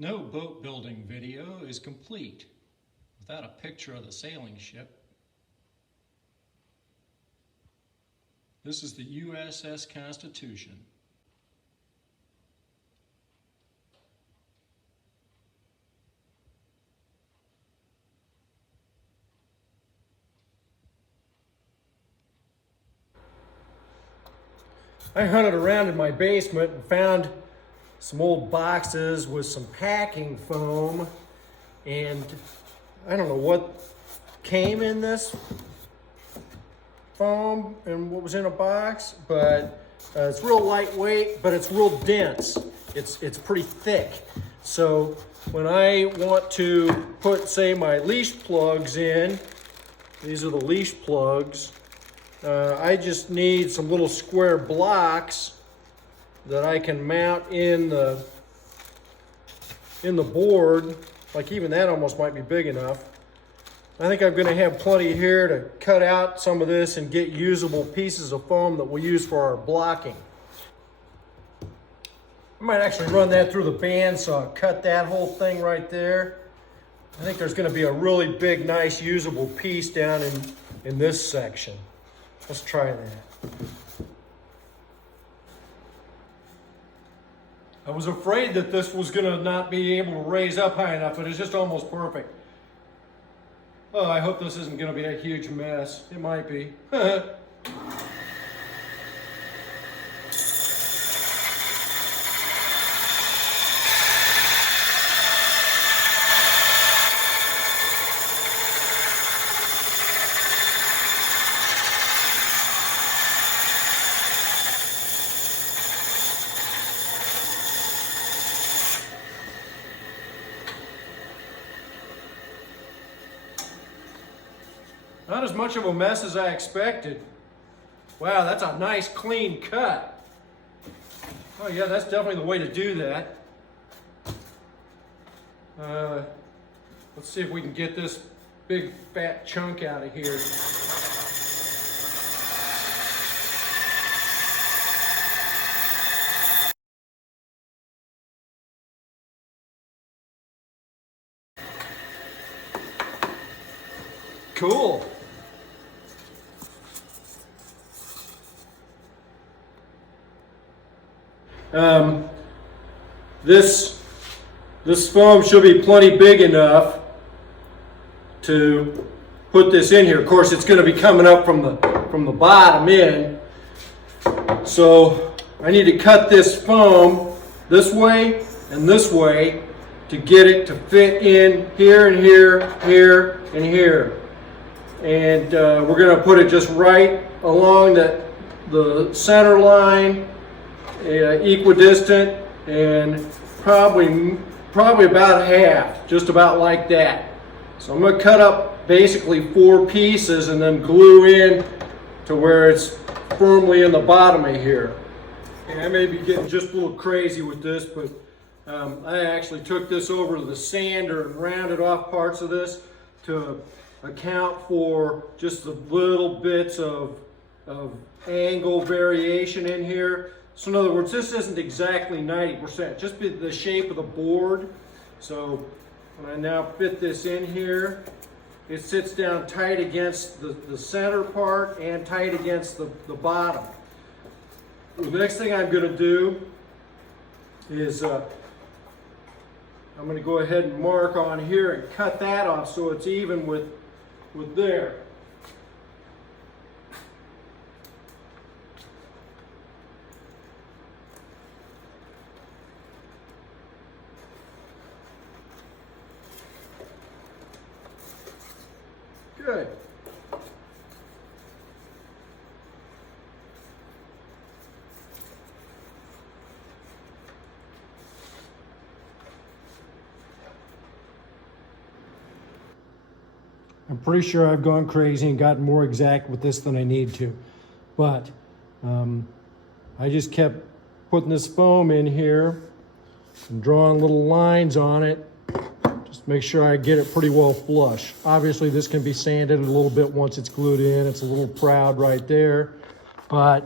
No boat building video is complete without a picture of the sailing ship. This is the USS Constitution. I hunted around in my basement and found some old boxes with some packing foam, and I don't know what came in this foam and what was in a box, but it's real lightweight, but it's real dense. It's pretty thick. So when I want to put, say, my leash plugs in, these are the leash plugs, I just need some little square blocks that I can mount in the board. Like even that almost might be big enough. I think I'm going to have plenty here to cut out some of this and get usable pieces of foam that we'll use for our blocking. I might actually run that through the bandsaw, cut that whole thing right there. I think there's going to be a really big, nice, usable piece down in this section. Let's try that. I was afraid that this was going to not be able to raise up high enough, but it's just almost perfect. Oh, I hope this isn't going to be a huge mess. It might be. Not as much of a mess as I expected. Wow, that's a nice clean cut. Oh yeah, that's definitely the way to do that. Let's see if we can get this big fat chunk out of here. Cool. This foam should be plenty big enough to put this in here. Of course, it's going to be coming up from the bottom in. So I need to cut this foam this way and this way to get it to fit in here and here, here and here. And we're going to put it just right along the center line, equidistant, and probably about half, just about like that. So I'm going to cut up basically 4 pieces and then glue in to where it's firmly in the bottom of here. And I may be getting just a little crazy with this, but I actually took this over to the sander and rounded off parts of this to account for just the little bits of angle variation in here. So in other words, this isn't exactly 90%, just the shape of the board. So when I now fit this in here, it sits down tight against the center part and tight against the bottom. The next thing I'm going to do is I'm going to go ahead and mark on here and cut that off so it's even with there. Good. I'm pretty sure I've gone crazy and gotten more exact with this than I need to, but I just kept putting this foam in here and drawing little lines on it. Just make sure I get it pretty well flush. Obviously this can be sanded a little bit once it's glued in. It's a little proud right there, but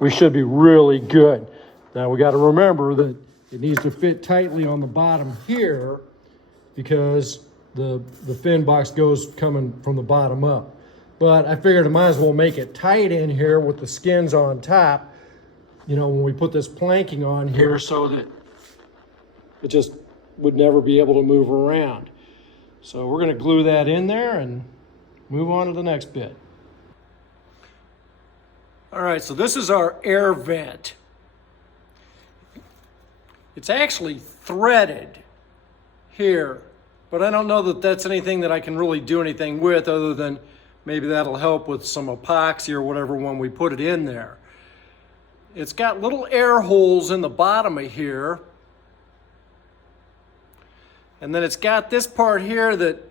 we should be really good. Now we got to remember that It needs to fit tightly on the bottom here because the fin box goes coming from the bottom up. But I figured I might as well make it tight in here with the skins on top, you know, when we put this planking on here, so that it just would never be able to move around. So we're gonna glue that in there and move on to the next bit. All right, so this is our air vent. It's actually threaded here, but I don't know that that's anything that I can really do anything with, other than maybe that'll help with some epoxy or whatever when we put it in there. It's got little air holes in the bottom of here. And then it's got this part here that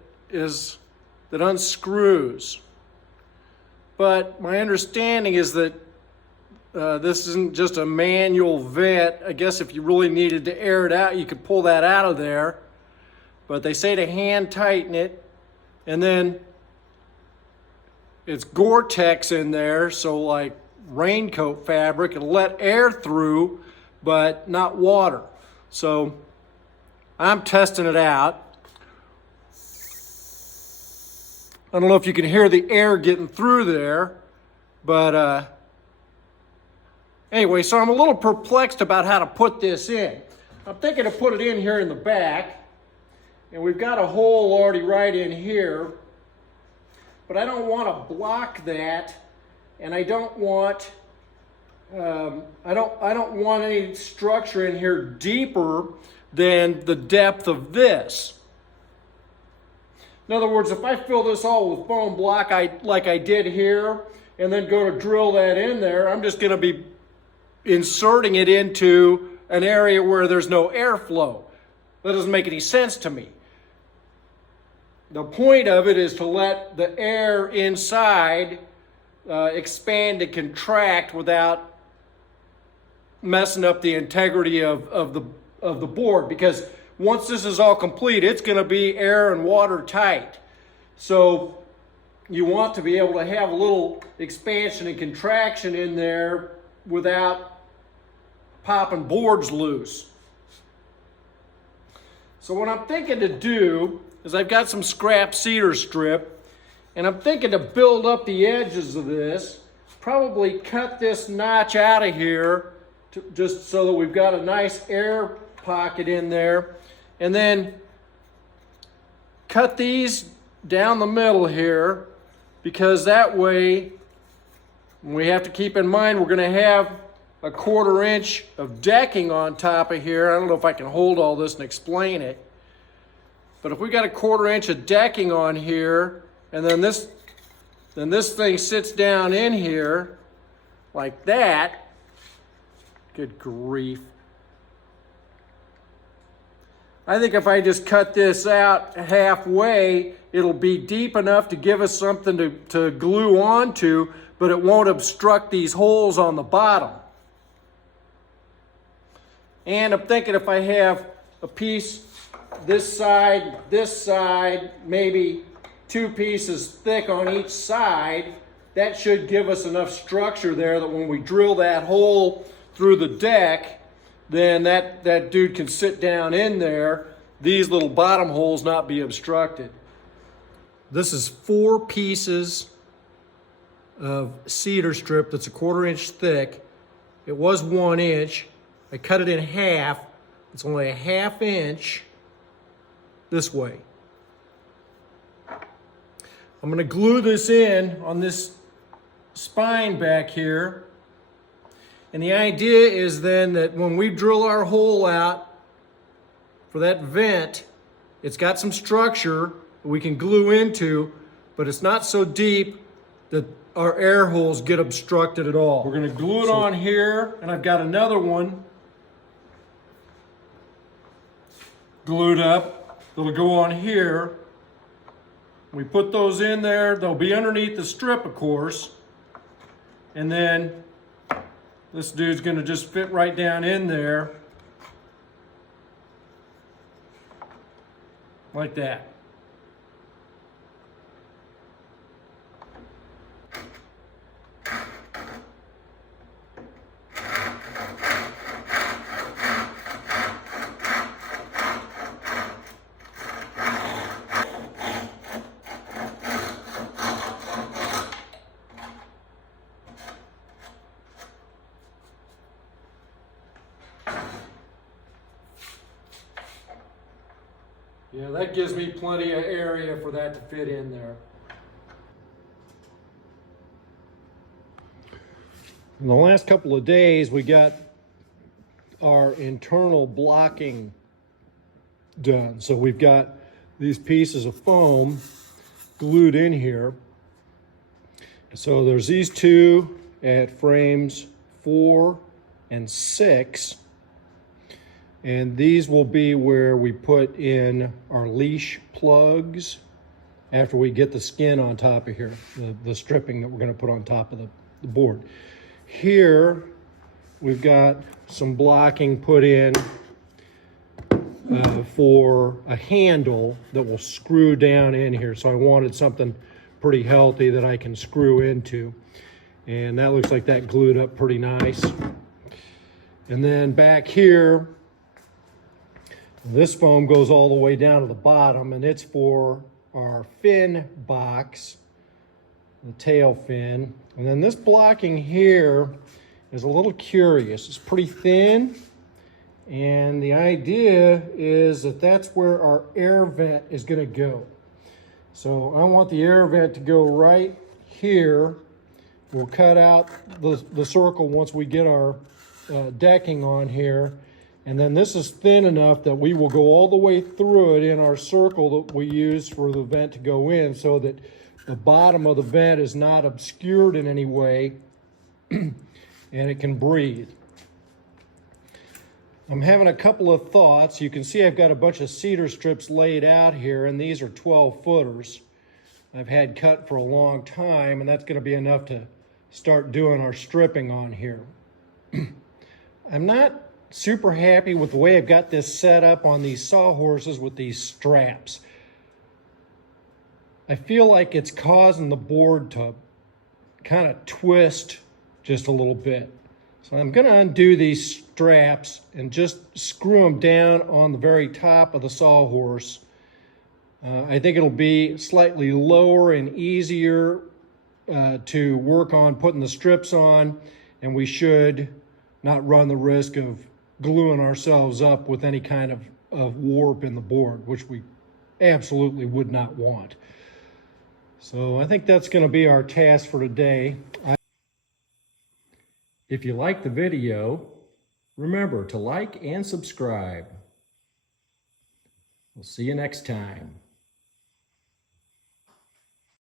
unscrews. But my understanding is that this isn't just a manual vent. I guess if you really needed to air it out, you could pull that out of there. But they say to hand tighten it. And then it's Gore-Tex in there, so like raincoat fabric. It'll let air through, but not water. So I'm testing it out. I don't know if you can hear the air getting through there, but anyway, so I'm a little perplexed about how to put this in. I'm thinking to put it in here in the back, and we've got a hole already right in here, but I don't want to block that, and I don't want I don't want any structure in here deeper than the depth of this. In other words, if I fill this all with foam block like I did here, and then go to drill that in there, I'm just going to be inserting it into an area where there's no airflow. That doesn't make any sense to me. The point of it is to let the air inside expand and contract without messing up the integrity of the board, because once this is all complete, it's going to be air and water tight. So you want to be able to have a little expansion and contraction in there without popping boards loose. So what I'm thinking to do is I've got some scrap cedar strip, and I'm thinking to build up the edges of this, probably cut this notch out of here just so that we've got a nice air pocket in there, and then cut these down the middle here, because that way we have to keep in mind we're going to have a 1/4 inch of decking on top of here. I don't know if I can hold all this and explain it, but if we got a 1/4 inch of decking on here, and then this thing sits down in here like that, good grief. I think if I just cut this out halfway, it'll be deep enough to give us something to glue onto, but it won't obstruct these holes on the bottom. And I'm thinking if I have a piece this side, maybe 2 pieces thick on each side, that should give us enough structure there that when we drill that hole through the deck, then that dude can sit down in there, these little bottom holes not be obstructed. This is 4 pieces of cedar strip that's a 1/4 inch thick. It was 1 inch. I cut it in half. It's only a 1/2 inch this way. I'm going to glue this in on this spine back here. And the idea is then that when we drill our hole out for that vent, it's got some structure that we can glue into, but it's not so deep that our air holes get obstructed at all. We're going to glue it on here, and I've got another one glued up that'll go on here. We put those in there. They'll be underneath the strip, of course. And then this dude's going to just fit right down in there like that. Yeah, that gives me plenty of area for that to fit in there. In the last couple of days, we got our internal blocking done. So we've got these pieces of foam glued in here. So there's these two at frames 4 and 6. And these will be where we put in our leash plugs after we get the skin on top of here, the stripping that we're going to put on top of the board. Here, we've got some blocking put in for a handle that will screw down in here. So I wanted something pretty healthy that I can screw into. And that looks like that glued up pretty nice. And then back here, this foam goes all the way down to the bottom, and it's for our fin box, the tail fin. And then this blocking here is a little curious. It's pretty thin, and the idea is that that's where our air vent is going to go. So I want the air vent to go right here. We'll cut out the circle once we get our decking on here. And then this is thin enough that we will go all the way through it in our circle that we use for the vent to go in, so that the bottom of the vent is not obscured in any way and it can breathe. I'm having a couple of thoughts. You can see I've got a bunch of cedar strips laid out here, and these are 12 footers. I've had cut for a long time, and that's going to be enough to start doing our stripping on here. I'm not super happy with the way I've got this set up on these sawhorses with these straps. I feel like it's causing the board to kind of twist just a little bit. So I'm going to undo these straps and just screw them down on the very top of the sawhorse. I think it'll be slightly lower and easier to work on putting the strips on, and we should not run the risk of gluing ourselves up with any kind of warp in the board, which we absolutely would not want. So I think that's going to be our task for today. If you like the video, remember to like and subscribe. We'll see you next time.